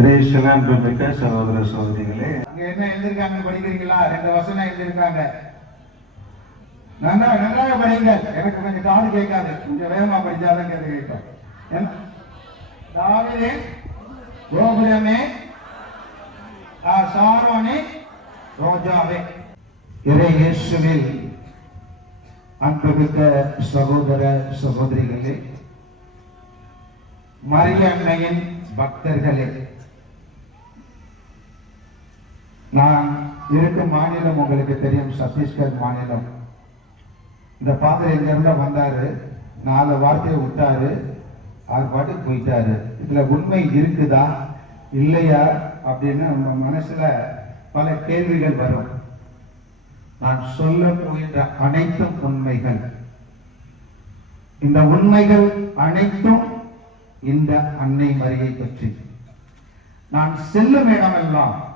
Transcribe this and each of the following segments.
இறைசலாம் மிக்க சகோதர சகோதரிகளே. அங்க என்ன எழுதிருக்காங்க படிக்கிறீங்களா? ரெண்டு வசனம் எழுதிருக்காங்க நன்றா நன்றாக படிங்கள் எனக்கு கொஞ்சம் காது கேட்காது. கொஞ்சம் வேகமா படிச்சாதான் கேது கேட்பேன் என்ன? தாவிதே கோபுரமே சாரோனே ரோஜாவே. இறை இயேசுவில் அன்புமிக்க சகோதர சகோதரிகளே மரியன்னையின் பக்தர்களே நான் இருக்கும் மாநிலம் உங்களுக்கு தெரியும் சத்தீஸ்கர் மாநிலம். இந்த பாதர் எங்க இருந்தா வந்தாரு? நாலு வார்த்தையை விட்டாரு. அவர் பாட்டுக்கு போயிட்டாரு. இதுல உண்மை இருக்குதா? இல்லையா? அப்படின்னு நம்ம மனசுல பல கேள்விகள் வரும். நான் சொல்ல போகின்ற அனைத்தும் உண்மைகள். இந்த உண்மைகள் அனைத்தும் இந்த அன்னை மறியை பற்றி. நான் செல்லும் இடமெல்லாம்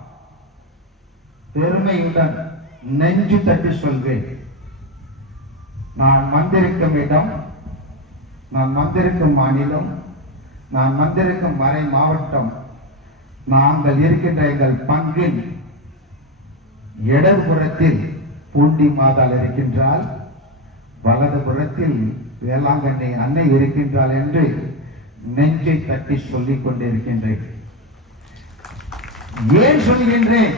பெருமையுடன் நெஞ்சு தட்டி சொல்வேன். நான் வந்திருக்கும் இடம் நான் வந்திருக்கும் மாநிலம் நான் வந்திருக்கும் மறை மாவட்டம் நாங்கள் இருக்கின்ற எங்கள் பங்கில் இடதுபுறத்தில் பூண்டி மாதாள் இருக்கின்றால் வலதுபுறத்தில் வேளாங்கண்ணி அன்னை இருக்கின்றாள் என்று நெஞ்சை தட்டி சொல்லிக் கொண்டிருக்கின்றேன். ஏன் சொல்கின்றேன்?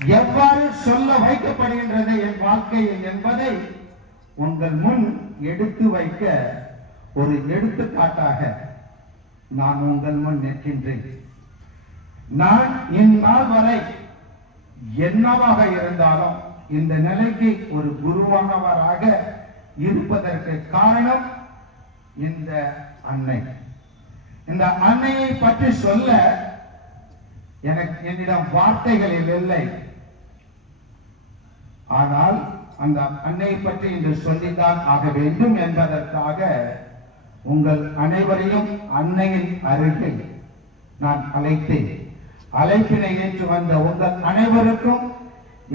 எவ்வாறு சொல்ல வைக்கப்படுகின்றது என் வாழ்க்கையில் என்பதை உங்கள் முன் எடுத்து வைக்க ஒரு எடுத்துக்காட்டாக நான் உங்கள் முன் நிற்கின்றேன். நான் இந்நாள் வரை என்னவாக இருந்தாலும் இந்த நிலைக்கு ஒரு குருவானவராக இருப்பதற்கு காரணம் இந்த அன்னை. இந்த அன்னையை பற்றி சொல்ல எனக்கு என்னிடம் வார்த்தைகளில் இல்லை. ஆனால் அந்த அன்னை பற்றி இன்று சொல்லித்தான் ஆக வேண்டும் என்பதற்காக உங்கள் அனைவரையும் அன்னையின் அருகில் நான் அழைத்தேன். அழைப்பினை ஏற்று வந்த உங்கள் அனைவருக்கும்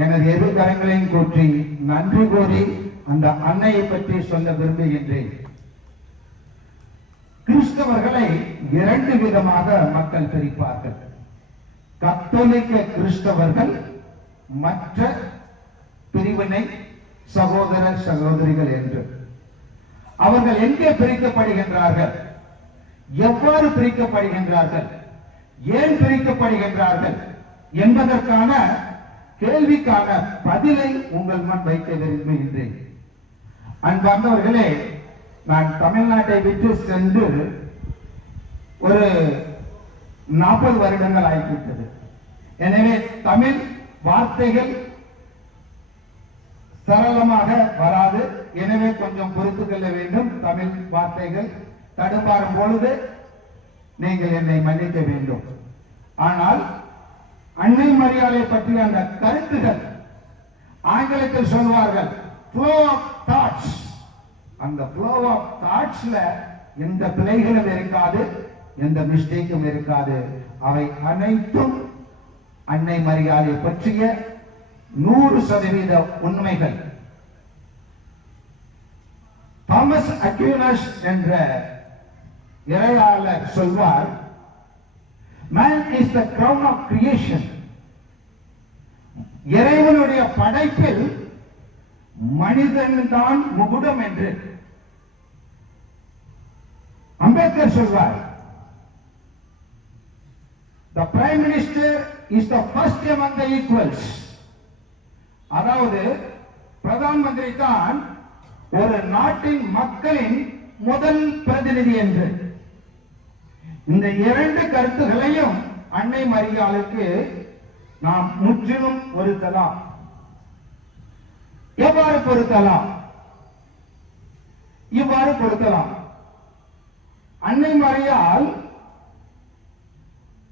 எனது எதிர்கரங்களையும் கூற்றி நன்றி கூறி அந்த அன்னையை பற்றி சொல்ல விரும்புகின்றேன். கிறிஸ்தவர்களை இரண்டு விதமாக மக்கள் பிரிப்பார்கள். கத்தோலிக்க கிறிஸ்தவர்கள் மற்ற பிரிவினை சகோதர சகோதரிகள் என்று. அவர்கள் எங்கே பிரிக்கப்படுகின்றார்கள்? எவ்வாறு பிரிக்கப்படுகின்றார்கள்? ஏன் பிரிக்கப்படுகின்றார்கள்? என்பதற்கான கேள்விக்கான பதிலை உங்கள் முன் வைக்க விரும்புகின்றேன். அன்பார்ந்தவர்களே நான் தமிழ்நாட்டை விட்டு சென்று ஒரு நாற்பது வருடங்கள் ஆகிவிட்டது. எனவே தமிழ் வார்த்தைகள் சரளமாக வராது. எனவே கொஞ்சம் பொறுத்து கொள்ள வேண்டும். தமிழ் வார்த்தைகள் தடுமாறும் பொழுது நீங்கள் என்னை மன்னிக்க வேண்டும். ஆனால் அன்னை மரியாதை பற்றிய அந்த கருத்துகள் ஆங்கிலத்தில் சொல்வார்கள் ஃப்ளோ ஆஃப் தாட்ஸ் அந்த ஃப்ளோ ஆஃப் தாட்ஸ்ல எந்த பிழைகளும் இருக்காது எந்த மிஸ்டேக்கும் இருக்காது. அவை அனைத்தும் அன்னை மரியாதை பற்றிய நூறு சதவீத உண்மைகள். தாமஸ் அக்யூனஸ் என்ற இறையாளர் சொல்வார் man is the crown of creation இறைவனுடைய படைப்பில் மனிதன் தான் முகுடம் என்று. அம்பேத்கர் சொல்வார் the prime minister is the first among the equals அதாவது பிரதான் மந்திரி தான் ஒரு நாட்டின் மக்களின் முதல் பிரதிநிதி என்று. இந்த இரண்டு கருத்துகளையும் அன்னை மரியாளுக்கு நாம் முற்றிலும் பொருத்தலாம் எவ்வாறு பொருத்தலாம்? இவ்வாறு பொருத்தலாம். அன்னை மரியாள்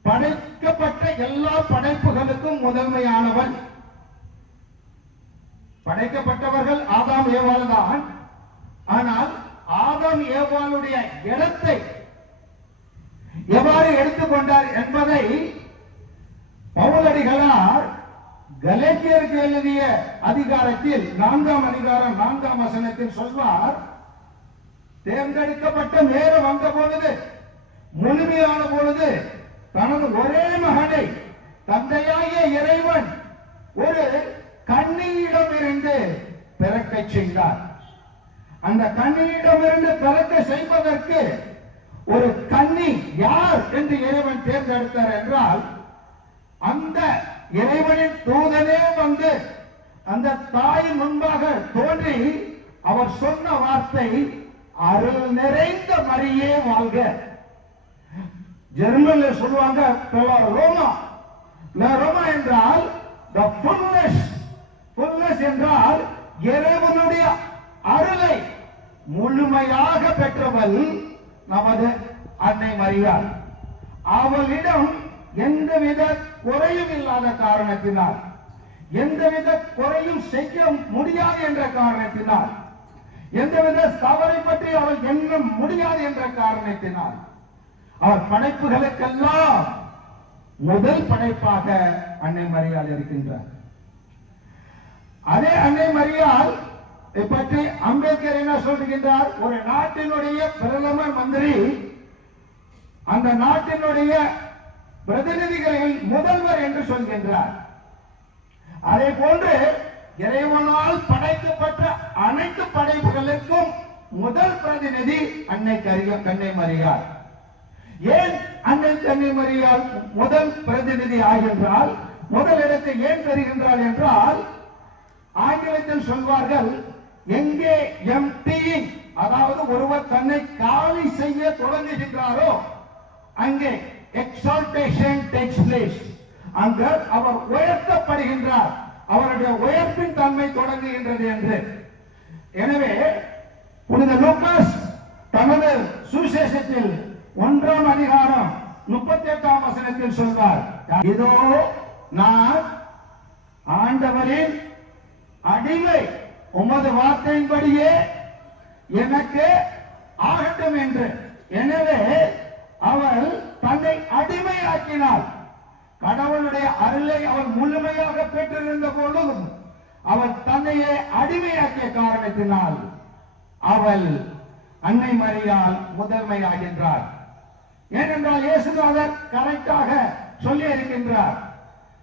படைக்கப்பட்ட எல்லா படைப்புகளுக்கும் முதன்மையானவன். படைக்கப்பட்டவர்கள் ஆதாம் ஏவாள்தான் ஆனால் ஆதாம் ஏவாளுடைய இடத்தை எவ்வாறு எடுத்துக்கொண்டார் என்பதை பவுலடிகளார் கலேக்கியருக்கு எழுதிய அதிகாரத்தில் நான்காம் அதிகாரம் நான்காம் வசனத்தில் சொல்வார் தேர்ந்தெடுக்கப்பட்ட நேரம் வந்த பொழுது முழுமையான பொழுது தனது ஒரே மகனை தந்தையாகிய இறைவன் ஒரு கண்ணியிடமிருந்து பிறக்க செய்தார். அந்த கண்ணியிடமிருந்து பிறக்க செய்வதற்கு ஒரு கண்ணி யார் என்று இறைவன் தேர்ந்தெடுத்தார் என்றால் அந்த இறைவனின் தூதனே வந்து அந்த தாயின் முன்பாக தோன்றி அவர் சொன்ன வார்த்தை அருள் நிறைந்த மரியே வாழ்க. ஜெர்மன்ல சொல்லுவாங்க ரோமா ரோமா என்றால் the fullness fullness என்றால் இறைவனுடைய அருளை முழுமையாக பெற்றவள் நமது அன்னை மரியாள் அவளிடம் எந்தவித குறையும் இல்லாத காரணத்தினால் எந்தவித குறையும் செய்ய முடியாது என்ற காரணத்தினால் எந்தவித தவறை பற்றி அவள் எண்ண முடியாது என்ற காரணத்தினால் அவர் படைப்புகளுக்கெல்லாம் முதல் படைப்பாக அன்னை மரியாள் இருக்கின்றார். அதே அன்னை மரியால் பற்றி அம்பேத்கர் என்ன சொல்லுகின்றார்? ஒரு நாட்டினுடைய பிரதமர் மந்திரி அந்த நாட்டினுடைய பிரதிநிதிகளில் முதல்வர் என்று சொல்கின்றார். அதே போன்று இறைவனால் படைக்கப்பட்ட அனைத்து படைப்புகளுக்கும் முதல் பிரதிநிதி அன்னை கரிய கண்ணை மறியார் ஏன் அன்னை கண்ணை மரியாள் முதல் பிரதிநிதி ஆகின்றால் முதல் இடத்தை ஏன் தருகின்றார் என்றால் ஆங்கிலத்தில் சொல்வார்கள் எங்கே எம்டி அதாவது ஒருவர் தன்னை காலி செய்ய தொடங்குகின்றாரோ அங்கே எக்ஸால்டேஷன் டேக்ஸ் பிளேஸ் அங்கு அவர் உயர்த்தப்படுகின்றார். அவருடைய உயர்ப்பின் தன்மை தொடங்குகின்றது என்று. எனவே புனித லூக்காஸ் தனது சுவிசேஷத்தில் ஒன்றாம் அதிகாரம் முப்பத்தி எட்டாம் வசனத்தில் சொல்வார் இதோ நான் ஆண்டவரின் அடிமை உமது வார்த்தையின்படியே எனக்கு ஆகட்டும் என்று. எனவே அவள் தன்னை அடிமையாக்கினாள். கடவுளுடைய அருளை அவள் முழுமையாக பெற்றிருந்த போதும் அவள் தன்னையே அடிமையாக்கிய காரணத்தினால் அவள் அன்னை மறியால் முதன்மையாகின்றார் ஏனென்றால் இயேசுநாதர் கரெக்டாக சொல்லி இருக்கின்றார்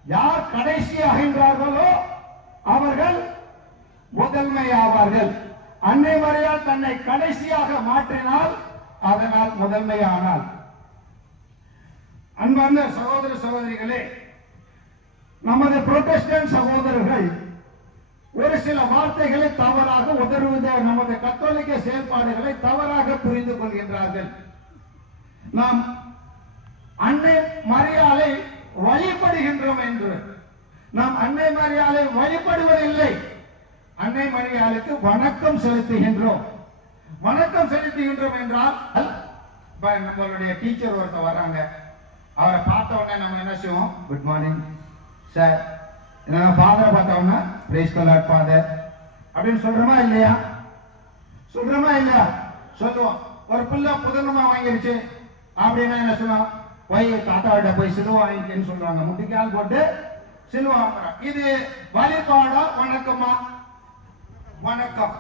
யார் கடைசியாகின்றார்களோ அவர்கள் முதன்மையாவார்கள். அன்னை மறையால் தன்னை கடைசியாக மாற்றினால் அதனால் முதன்மையானாள் அன்பார்ந்த சகோதர சகோதரிகளே நமது புரோட்டஸ்டன்ட் சகோதரர்கள் ஒரு சில வார்த்தைகளை தவறாக உதறுவத நமது கத்தோலிக்க செயல்பாடுகளை தவறாக புரிந்து கொள்கின்றார்கள். நாம் அன்னை மரியாதை வழிபடுகின்றோம் என்று. நாம் அன்னை மரியாதை வழிபடுவதில்லை. அன்னை மரியாளுக்கு வணக்கம் செலுத்துகின்றோம். வணக்கம் செலுத்துகின்றோம் என்றால் இப்ப நம்மளுடைய டீச்சர் ஒருத்தர் வர்றாங்க. அவரை பார்த்த உடனே நம்ம என்ன செய்வோம்? குட் மார்னிங் சார் ஃபாதரை பார்த்த உடனே பிரைஸ் கலாட் ஃபாதர் அப்படின்னு சொல்றோமா இல்லையா? சொல்றோமா இல்லையா? சொல்லுவோம். ஒரு பிள்ளை புதனமா வாங்கிருச்சு. அப்படின்னா என்ன சொல்லுவோம்? போய் தாத்தாவிட்ட போய் சிலுவை வாங்கிக்கன்னு சொல்லுவாங்க முட்டிக்கால் போட்டு சிலுவை வாங்குறோம் இது வழிபாடா வணக்கமா? வணக்கம்.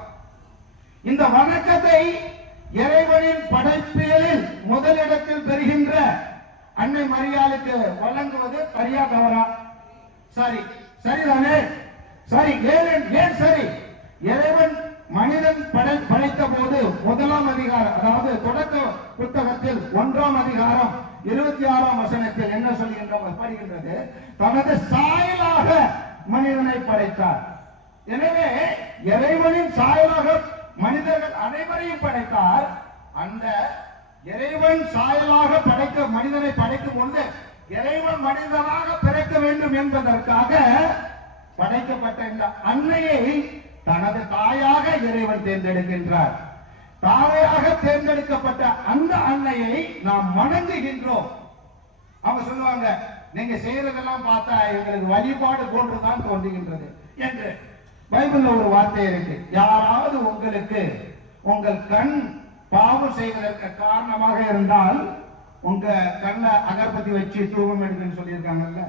இந்த வணக்கத்தை இறைவனின் படைப்பியலில் முதலிடத்தில் பெறுகின்ற அன்னை மரியாளுக்கு வழங்குவது சரியா தவறா? சரி. சரிதானே சரி ஏன் ஏன் சரி? இறைவன் மனிதன் படை படைத்த போது முதலாம் அதிகாரம் அதாவது தொடக்க புத்தகத்தில் ஒன்றாம் அதிகாரம் இருபத்தி ஆறாம் வசனத்தில் என்ன சொல்கின்ற வருகின்றது தனது சாயலாக மனிதனை படைத்தார். எனவே இறைவனின் சாயலாக மனிதர்கள் அனைவரையும் படைத்தார் அந்த இறைவன் சாயலாக படைக்க மனிதனை படைக்கும் பொழுது இறைவன் மனிதனாக பிறக்க வேண்டும் என்பதற்காக படைக்கப்பட்ட இந்த அன்னையை தனது தாயாக இறைவன் தேர்ந்தெடுக்கின்றார். தாயாக தேர்ந்தெடுக்கப்பட்ட அந்த அன்னையை நாம் வணங்குகின்றோம். அவங்க சொல்லுவாங்க நீங்க செய்யறதெல்லாம் பார்த்தா எங்களுக்கு வழிபாடு போன்றுதான் தோன்றுகின்றது என்று. பைபிள்ல ஒரு வார்த்தை இருக்கு. யாராவது உங்களுக்கு உங்கள் கண் பாவம் செய்வதற்கு காரணமாக இருந்தால் உங்க கண்ணை அகர்பத்தி வச்சு தூவம் எடுக்குன்னு சொல்லியிருக்காங்கல்ல?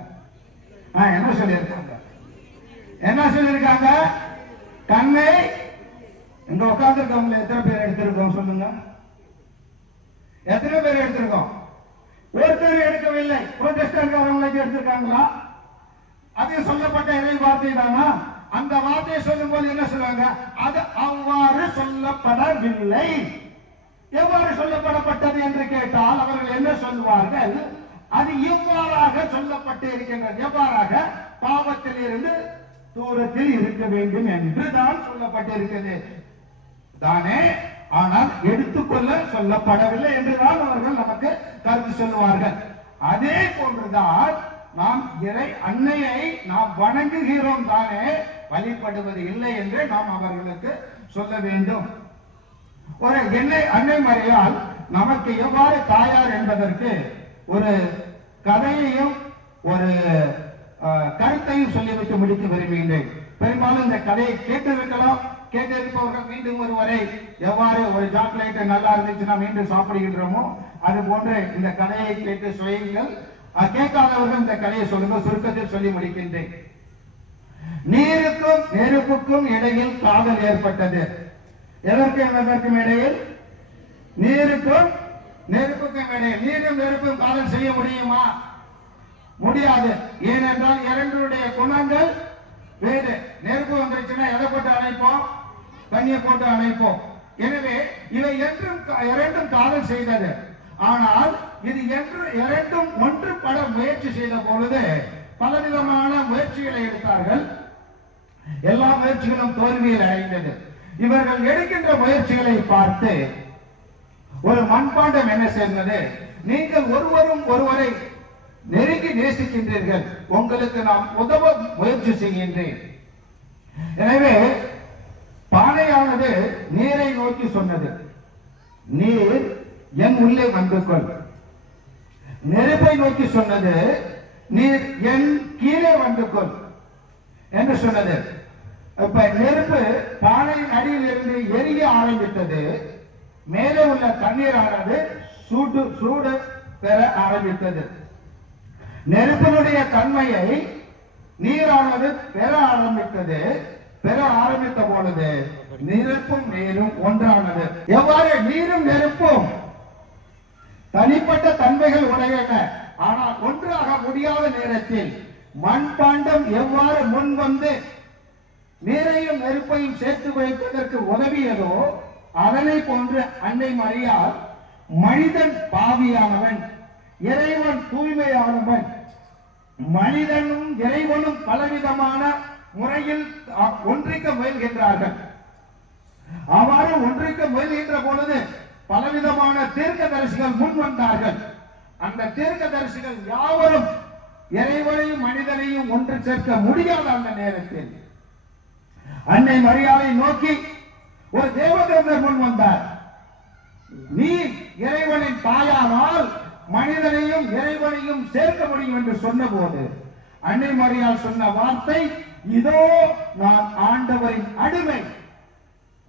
ஆ, என்ன சொல்லியிருக்காங்க? என்ன சொல்லியிருக்காங்க? கண்ணை இங்க உட்கார்ந்துருக்கவங்களை எத்தனை பேர் எடுத்திருக்கோம் சொல்லுங்க? எத்தனை பேர் எடுத்திருக்கோம்? ஒருத்தர் எடுக்கவில்லை. புரொட்டஸ்டன்ட்காரங்களுக்கு எடுத்திருக்காங்களா? அது சொல்லப்பட்ட இறை வார்த்தை தானா அந்த வார்த்தையை சொல்லும் போது என்ன சொல்லுவாங்க? அது அவ்வாறு சொல்லப்படவில்லை. எவ்வாறு சொல்லப்படப்பட்டது என்று கேட்டால் அவர்கள் என்ன சொல்வார்கள்? அது இவ்வாறாக சொல்லப்பட்டு இருக்கின்றது. எவ்வாறாக? பாவத்தில் இருந்து தூரத்தில் இருக்க வேண்டும் என்று தான் சொல்லப்பட்டிருக்கிறது. தானே? ஆனால் எடுத்துக்கொள்ள சொல்லப்படவில்லை என்றுதான் அவர்கள் நமக்கு கருத்து சொல்லுவார்கள். அதே போன்றுதான் நாம் இறை அன்னையை நாம் வணங்குகிறோம் தானே? வழிபடுவது இல்லை என்று நாம் அவர்களுக்கு சொல்ல வேண்டும். ஒரு என்னை அன்னை மறையால் நமக்கு எவ்வாறு தாயார் என்பதற்கு ஒரு கதையையும் ஒரு கருத்தையும் சொல்லிவிட்டு முடித்து விரும்புகின்றேன் பெரும்பாலும் இந்த கதையை கேட்டிருக்கலாம். கேட்டிருப்பவர்கள் மீண்டும் ஒருவரை எவ்வாறு ஒரு சாக்லேட் நல்லா இருந்துச்சுன்னா மீண்டும் சாப்பிடுகின்றோமோ அது போன்று இந்த கதையை கேட்டு சுயங்கள் கேட்காதவர்கள் இந்த கதையை சொல்லுங்க சுருக்கத்தில் சொல்லி முடிக்கின்றேன். நீருக்கும் நெருப்புக்கும் இடையில் காதல் ஏற்பட்டது. எதற்கும் எதற்கும் இடையில்? நீருக்கும் நெருப்புக்கும் இடையில். நீரும் நெருப்பும் காதல் செய்ய முடியுமா? முடியாது. ஏனென்றால் இரண்டுடைய குணங்கள் வேறு. நெருப்பு வந்துருச்சுன்னா எதை போட்டு அணைப்போம்? தண்ணியை போட்டு அணைப்போம். எனவே இவை என்றும் இரண்டும் காதல் செய்தது. ஆனால் இது என்று இரண்டும் ஒன்றுபட முயற்சி செய்த பொழுது பலவிதமான முயற்சிகளை எடுத்தார்கள். எல்லா முயற்சிகளும் தோல்வியில் அடைந்தது. இவர்கள் எடுக்கின்ற முயற்சிகளை பார்த்து ஒரு மண்பாண்டம் என்ன சேர்ந்தது நீங்கள் ஒருவரும் ஒருவரை நெருங்கி நேசிக்கின்றீர்கள். உங்களுக்கு நான் உதவ முயற்சி செய்கின்றேன். எனவே பானையானது நீரை நோக்கி சொன்னது. நீர் என் உள்ளே வந்து கொள். நெருப்பை நோக்கி சொன்னது நீர் என் கீழே வந்து கொள் என்று சொன்னது. இப்ப நெருப்பு பானையின் அடியில் இருந்து எரிய ஆரம்பித்தது. மேலே உள்ள தண்ணீரானது சூடு சூடு பெற ஆரம்பித்தது. நெருப்பினுடைய தன்மையை நீரானது பெற ஆரம்பித்தது. பெற ஆரம்பித்த பொழுது நெருப்பும் நீரும் ஒன்றானது. எவ்வாறு? நீரும் நெருப்பும். தனிப்பட்ட தன்மைகள் உடையன. ஆனால் ஒன்றாக முடியாத நேரத்தில் மண்பாண்டம் எவ்வாறு முன் வந்து நீரையும் நெருப்பையும் சேர்த்து வைப்பதற்கு உதவியதோ அதனை போன்று அன்னை மறியால் மனிதன் பாவியானவன் இறைவன் தூய்மையானவன். மனிதனும் இறைவனும் பலவிதமான முறையில் ஒன்றிக்க முயல்கின்றார்கள். அவ்வாறு ஒன்றிக்க முயல்கின்ற பொழுது பலவிதமான தீர்க்கதரிசிகள் முன் வந்தார்கள் அந்த தீர்க்க தரிசிகள் யாவரும் இறைவனையும் மனிதனையும் ஒன்று சேர்க்க முடியாத அந்த நேரத்தில் அன்னை மரியாதை நோக்கி ஒரு தேவதேவர் முன் வந்தார். நீ இறைவனின் தாயானால் மனிதனையும் இறைவனையும் சேர்க்க முடியும் என்று சொன்னபோது அன்னை மரியாள் சொன்ன வார்த்தை இதோ நான் ஆண்டவரின் அடிமை.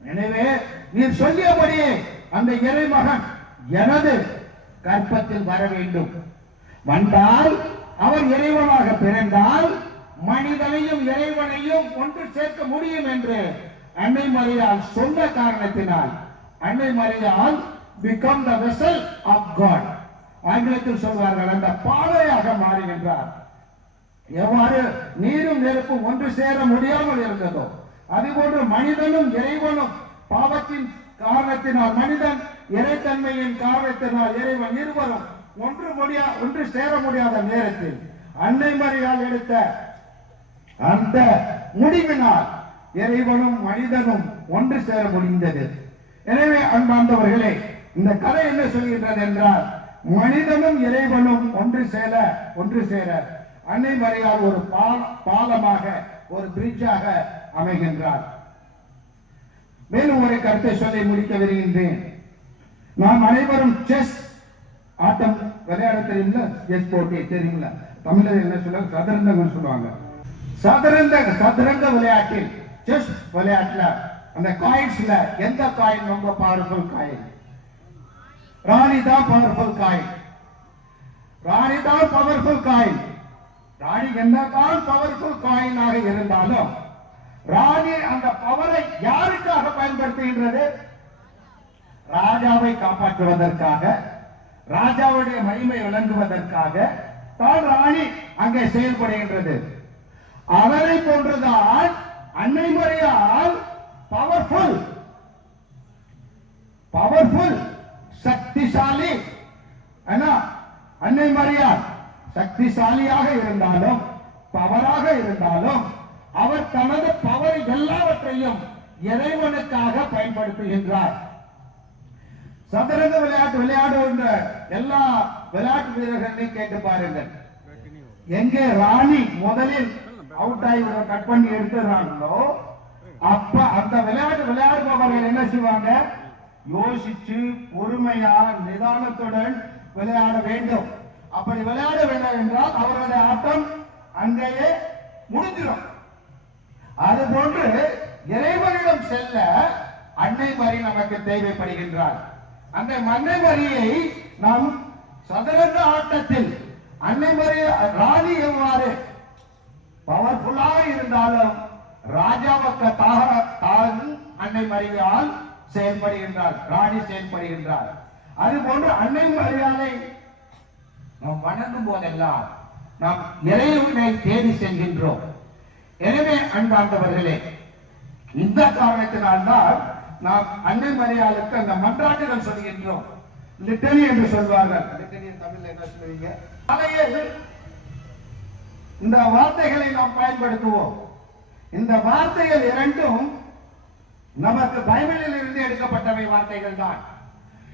எனவே நீர் சொல்லியபடியே அந்த இறைமகன் எனது கற்பத்தில் வர வேண்டும். வந்தால் அவர் இறைவனாக பிறந்தால் மனிதனையும் இறைவனையும் ஒன்று சேர்க்க முடியும் என்று அன்னை மரியால் சொன்ன காரணத்தினால் அன்னை மரியால் become the vessel of God ஆங்கிலத்தில் சொல்வார்கள் அந்த பாதையாக மாறுகின்றார். எவ்வாறு நீரும் நெருப்பும் ஒன்று சேர முடியாமல் இருந்ததோ அதுபோன்று மனிதனும் இறைவனும் பாவத்தின் காரணத்தினால் மனிதன் இறைத்தன்மையின் காரணத்தினால் இறைவன் இருவரும் ஒன்று முடியா ஒன்று சேர முடியாத நேரத்தில் அன்னை மரியால் எடுத்த அந்த முடிவினால் இறைவனும் மனிதனும் ஒன்று சேர முடிந்தது. எனவே அன்பார்ந்தவர்களே இந்த கதை என்ன சொல்கின்றது என்றால் மனிதனும் இறைவனும் ஒன்று சேர ஒன்று சேர அன்னை மறையால் ஒரு பால- பாலமாக ஒரு பிரிட்ஜாக அமைகின்றார். மேலும் ஒரு கருத்தை சொல்லி முடிக்க விரும்புகின்றேன். நாம் அனைவரும் செஸ் ஆட்டம் விளையாட தெரியுங்களா செஸ் போட்டி தெரியுங்களா? தமிழர் என்ன சொல்லுவாங்க சதுரங்கம்னு சொல்லுவாங்க. சதுரங்க சதுரங்க விளையாட்டில் செஸ் விளையாட்டுல அந்த காயின்ஸ்ல எந்த காயின் ரொம்ப பவர்ஃபுல் காயின் ராணி தான் பவர்ஃபுல் காயின் ராணி தான் பவர்ஃபுல் காயின் ராணி என்னதான் பவர்ஃபுல் காயினாக இருந்தாலும் ராணி அந்த பவரை யாருக்காக பயன்படுத்துகின்றது? ராஜாவை காப்பாற்றுவதற்காக ராஜாவுடைய மகிமை விளங்குவதற்காக தான் ராணி அங்கே செயல்படுகின்றது. அவரை போன்றுதான் அன்னை முறையால் பவர்ஃபுல் பவர்ஃபுல் சக்திசாலி அன்னை மரியார் சக்திசாலியாக இருந்தாலும் பவராக இருந்தாலும் அவர் தனது பவர் எல்லாவற்றையும் இறைவனுக்காக பயன்படுத்துகின்றார். சதுரங்க விளையாட்டு விளையாடுகின்ற எல்லா விளையாட்டு வீரர்களையும் கேட்டு பாருங்கள். எங்கே ராணி முதலில் அவுட் ஆகி கட் பண்ணி எடுத்துறாங்களோ அப்ப அந்த விளையாட்டு விளையாடுபவர்கள் என்ன செய்வாங்க? யோசிச்சு பொறுமையா நிதானத்துடன் விளையாட வேண்டும். அப்படி விளையாட வேண்டும் என்றால் அவருடைய ஆட்டம் அங்கேயே முடிஞ்சிடும். அது போன்று இறைவனிடம் செல்ல அன்னை மாதிரி நமக்கு தேவைப்படுகின்றார். அந்த அன்னை மரியை நாம் சதுரங்க ஆட்டத்தில் அன்னை மரி ராணி எவ்வாறு பவர்ஃபுல்லாக இருந்தாலும் ராஜாவுக்கு தாக அன்னை மரியால் செயல்படுகின்றார் ராணி செயல்படுகின்றார். அது போன்று அன்னை மரியாதை நாம் வணங்கும் போதெல்லாம் நாம் இறைவனை தேடி செல்கின்றோம். எனவே அன்பாண்டவர்களே இந்த காரணத்தினால்தான் நாம் அன்னை மரியாளுக்கு அந்த மன்றாட்டுகள் சொல்கின்றோம். லிட்டனி என்று சொல்வார்கள். லிட்டனி தமிழ்ல என்ன சொல்லுவீங்க? காலையில் இந்த வார்த்தைகளை நாம் பயன்படுத்துவோம். இந்த வார்த்தைகள் இரண்டும் நமக்கு பைபிளில் இருந்து எடுக்கப்பட்டவை வார்த்தைகள் தான்.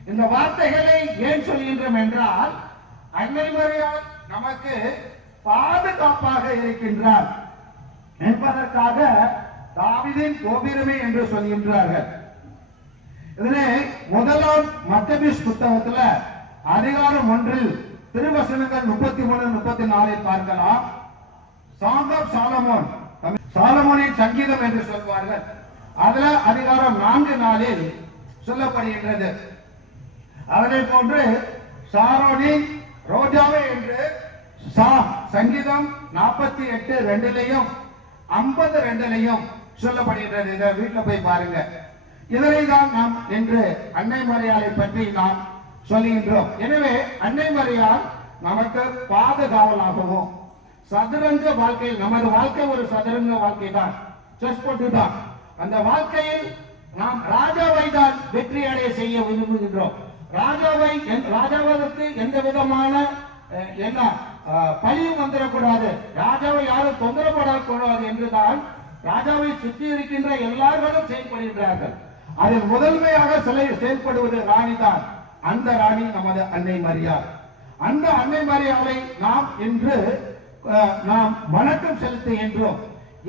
இந்த வார்த்தைகளை ஏன் சொல்கின்றோம் என்றால் அன்னை மரியாள் நமக்கு பாதுகாப்பாக இருக்கின்றார். என்பதற்காக தாவிதின் கோபிரமே என்று சொல்கின்றார்கள். இதிலே முதலாம் மத்தபிஸ் புத்தகத்துல அதிகாரம் ஒன்றில் திருவசனங்கள் முப்பத்தி மூணு முப்பத்தி நாலில் பார்க்கலாம். சாங் ஆஃப் சாலமோன் சாலமோனின் சங்கீதம் என்று சொல்வார்கள். அதுல அதிகாரம் நான்கு நாளில் சொல்லப்படுகின்றது. அதனை போன்று சாரோனி ரோஜாவே என்று சாம் சங்கீதம் நாற்பத்தி எட்டு ரெண்டுலையும் ஐம்பது ரெண்டுலையும் சொல்லப்படுகின்றது. இதை வீட்டுல போய் பாருங்க. இதனை தான் நாம் என்று அன்னை மரியாதை பற்றி நாம் சொல்லுகின்றோம் எனவே அன்னை மரியாள் நமக்கு பாதுகாவலாகவும் சதுரங்க வாழ்க்கையில் நமது வாழ்க்கை ஒரு சதுரங்க வாழ்க்கை தான் செஸ் போட்டு தான் அந்த வாழ்க்கையில் நாம் ராஜாவை தான் வெற்றி அடைய செய்ய விரும்புகின்றோம். ராஜாவை ராஜாவதற்கு எந்த விதமான என்ன பழியும் வந்துடக்கூடாது. ராஜாவை யாரும் தொந்தரப்படக்கூடாது என்றுதான் ராஜாவை சுற்றி இருக்கின்ற எல்லார்களும் செயல்படுகின்றார்கள். அதில் முதன்மையாக சிலை செயல்படுவது ராணி தான் அந்த ராணி நமது அன்னை மரியாள் அந்த அன்னை மரியாதை நாம் இன்று அஹ், நாம் வணக்கம் செலுத்துகின்றோம்.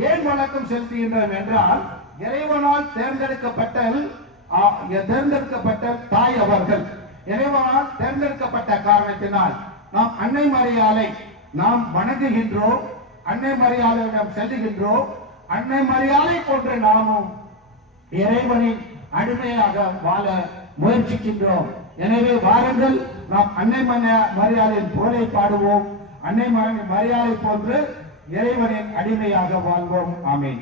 ஏன் வணக்கம் செலுத்துகின்றோம் என்றால் இறைவனால் தேர்ந்தெடுக்கப்பட்ட தேர்ந்தெடுக்கப்பட்ட தாய் அவர்கள். இறைவனால் தேர்ந்தெடுக்கப்பட்ட காரணத்தினால் நாம் அன்னை மரியாலை நாம் வணங்குகின்றோம். அன்னை மரியாதையிடம் செல்லுகின்றோம். அன்னை மரியாதை போன்று நாமும் இறைவனின் அடிமையாக வாழ முயற்சிக்கின்றோம். எனவே வாருங்கள் நாம் அன்னை மரியாதையின் புகழை பாடுவோம். அன்னை மரியாதை போன்று இறைவனின் அடிமையாக வாழ்வோம். ஆமேன்.